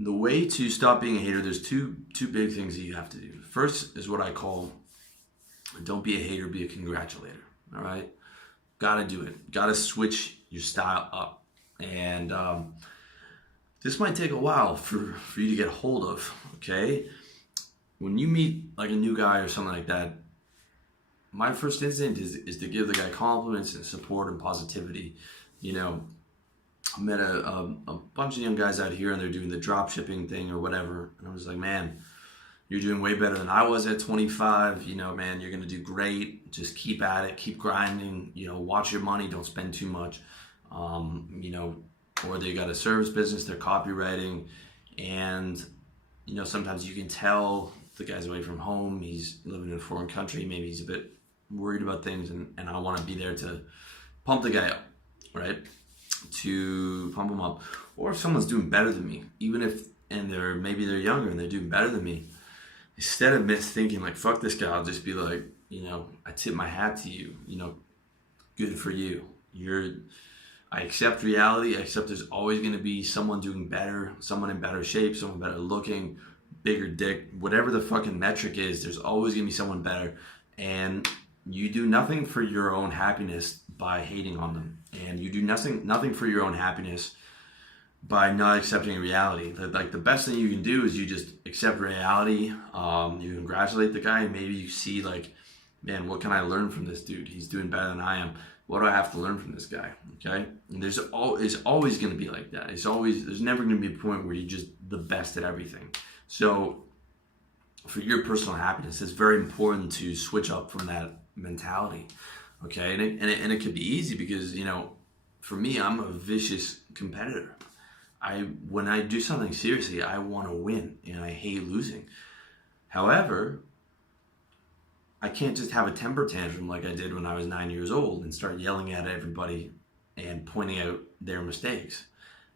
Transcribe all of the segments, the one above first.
The way to stop being a hater, there's two big things that you have to do. First is what I call, don't be a hater, be a congratulator. All right, gotta do it. Gotta switch your style up, and this might take a while for you to get hold of. Okay, when you meet like a new guy or something like that, my first instinct is to give the guy compliments and support and positivity. You know, I met a bunch of young guys out here and they're doing the drop shipping thing or whatever. And I was like, man, you're doing way better than I was at 25. You know, man, you're going to do great. Just keep at it. Keep grinding. You know, watch your money. Don't spend too much. You know, or they got a service business. They're copywriting. And, you know, sometimes you can tell the guy's away from home. He's living in a foreign country. Maybe he's a bit worried about things. And I want to be there to pump the guy up, right? To pump them up. Or if someone's doing better than me, even if maybe they're younger and they're doing better than me, instead of thinking like fuck this guy, I'll just be like, you know, I tip my hat to you, you know, good for you. I accept reality. I accept there's always going to be someone doing better, someone in better shape, someone better looking, bigger dick, whatever the fucking metric is, there's always going to be someone better. And you do nothing for your own happiness by hating on them. And you do nothing for your own happiness by not accepting reality. Like the best thing you can do is you just accept reality. You congratulate the guy and maybe you see like, man, what can I learn from this dude? He's doing better than I am. What do I have to learn from this guy? Okay. And it's always going to be like that. There's never going to be a point where you're just the best at everything. So for your personal happiness, it's very important to switch up from that mentality. Okay. And it could be easy because, you know, for me, I'm a vicious competitor. When I do something seriously, I want to win and I hate losing. However, I can't just have a temper tantrum like I did when I was 9 years old and start yelling at everybody and pointing out their mistakes.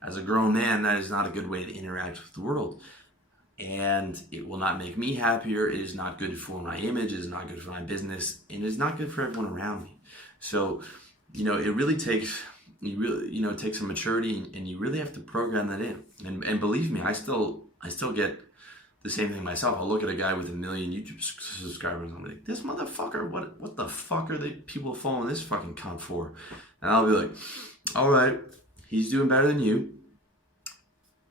As a grown man, that is not a good way to interact with the world. And it will not make me happier. It is not good for my image. It is not good for my business. And it is not good for everyone around me. So, you know, it really takes some maturity and you really have to program that in. And believe me, I still get the same thing myself. I'll look at a guy with 1 million YouTube subscribers and I'm like, this motherfucker, what the fuck are they people following this fucking cunt for? And I'll be like, all right, he's doing better than you.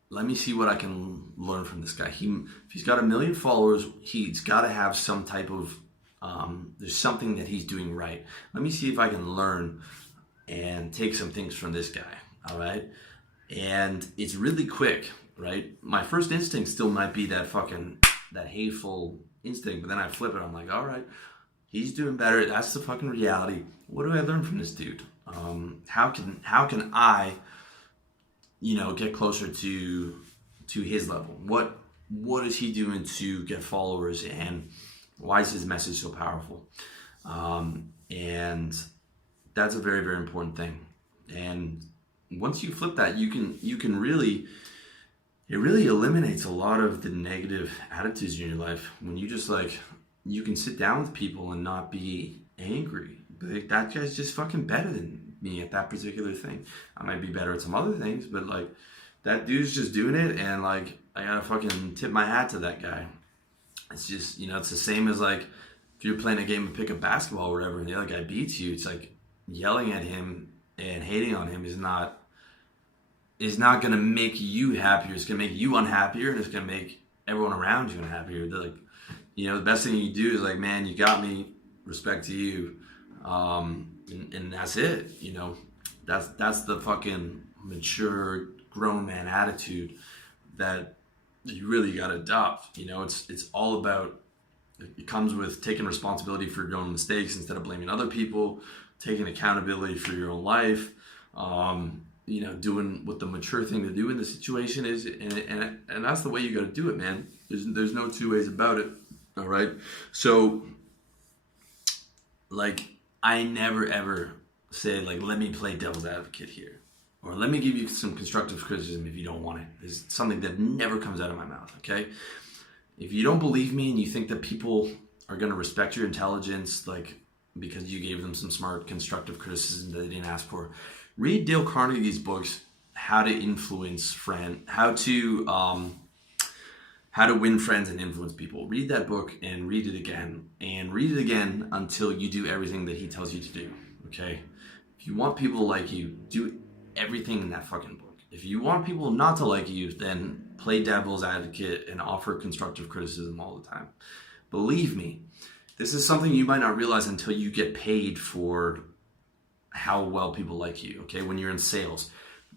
Let me see what I can learn from this guy. If he's got 1 million followers, he's got to have some type of, there's something that he's doing right. Let me see if I can learn and take some things from this guy, all right? And it's really quick, right? My first instinct still might be that hateful instinct, but then I flip it. I'm like, all right, he's doing better. That's the fucking reality. What do I learn from this dude? How can I, you know, get closer to his level? What is he doing to get followers, and why is his message so powerful? And that's a very, very important thing. And once you flip that, you can really, it really eliminates a lot of the negative attitudes in your life when you just like, you can sit down with people and not be angry. Like, that guy's just fucking better than me at that particular thing. I might be better at some other things, but like that dude's just doing it, and like I gotta fucking tip my hat to that guy. It's just, you know, it's the same as like if you're playing a game of pick up basketball or whatever and the other guy beats you, it's like yelling at him and hating on him is not gonna make you happier. It's gonna make you unhappier, and it's gonna make everyone around you unhappier. They're like, you know, the best thing you do is like, man, you got me, respect to you. And that's it, you know, that's the fucking mature grown man attitude that you really got to adopt. You know, it's all about, it comes with taking responsibility for your own mistakes instead of blaming other people, taking accountability for your own life, you know, doing what the mature thing to do in the situation is, and that's the way you got to do it, man. There's no two ways about it. All right, so like, I never ever say like, let me play devil's advocate here, or let me give you some constructive criticism if you don't want it. It's something that never comes out of my mouth, okay? If you don't believe me and you think that people are going to respect your intelligence, like because you gave them some smart constructive criticism that they didn't ask for, read Dale Carnegie's books how to influence how to win friends and influence people. Read that book and read it again until you do everything that he tells you to do. Okay? If you want people to like you, do everything in that fucking book. If you want people not to like you, then play devil's advocate and offer constructive criticism all the time. Believe me, this is something you might not realize until you get paid for how well people like you. Okay? When you're in sales.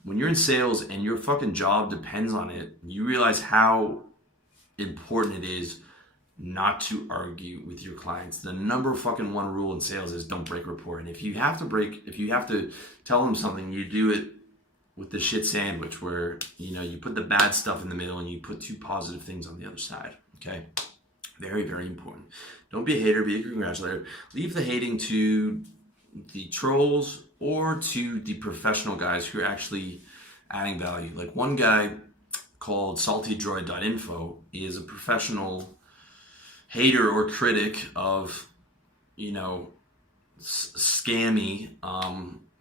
When you're in sales and your fucking job depends on it, you realize how important it is not to argue with your clients. The number fucking one rule in sales is don't break rapport. And if you have to tell them something, you do it with the shit sandwich where, you put the bad stuff in the middle and you put two positive things on the other side. Okay? Very, very important. Don't be a hater, be a congratulator. Leave the hating to the trolls or to the professional guys who are actually adding value. Like one guy called saltydroid.info is a professional hater or critic of, scammy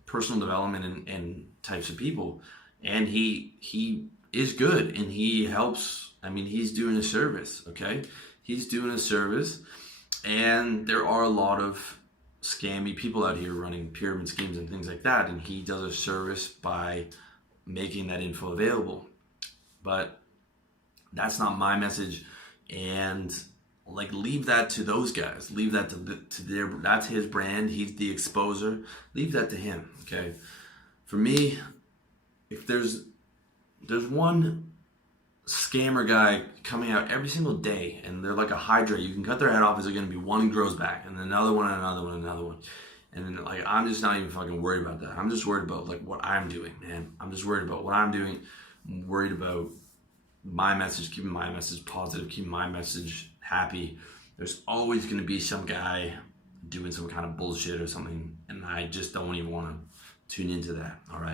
personal development and types of people. And he is good and he helps. He's doing a service, okay? He's doing a service, and there are a lot of scammy people out here running pyramid schemes and things like that, and he does a service by making that info available. But that's not my message, and leave that to those guys. Leave that to their. That's his brand. He's the exposer. Leave that to him. Okay. For me, if there's one scammer guy coming out every single day, and they're like a hydra, you can cut their head off. Is there going to be one grows back, and another one, and another one, and another one. And then I'm just not even fucking worried about that. I'm just worried about what I'm doing, man. I'm just worried about what I'm doing. I'm worried about my message, keeping my message positive, keeping my message happy. There's always going to be some guy doing some kind of bullshit or something, and I just don't even want to tune into that. All right.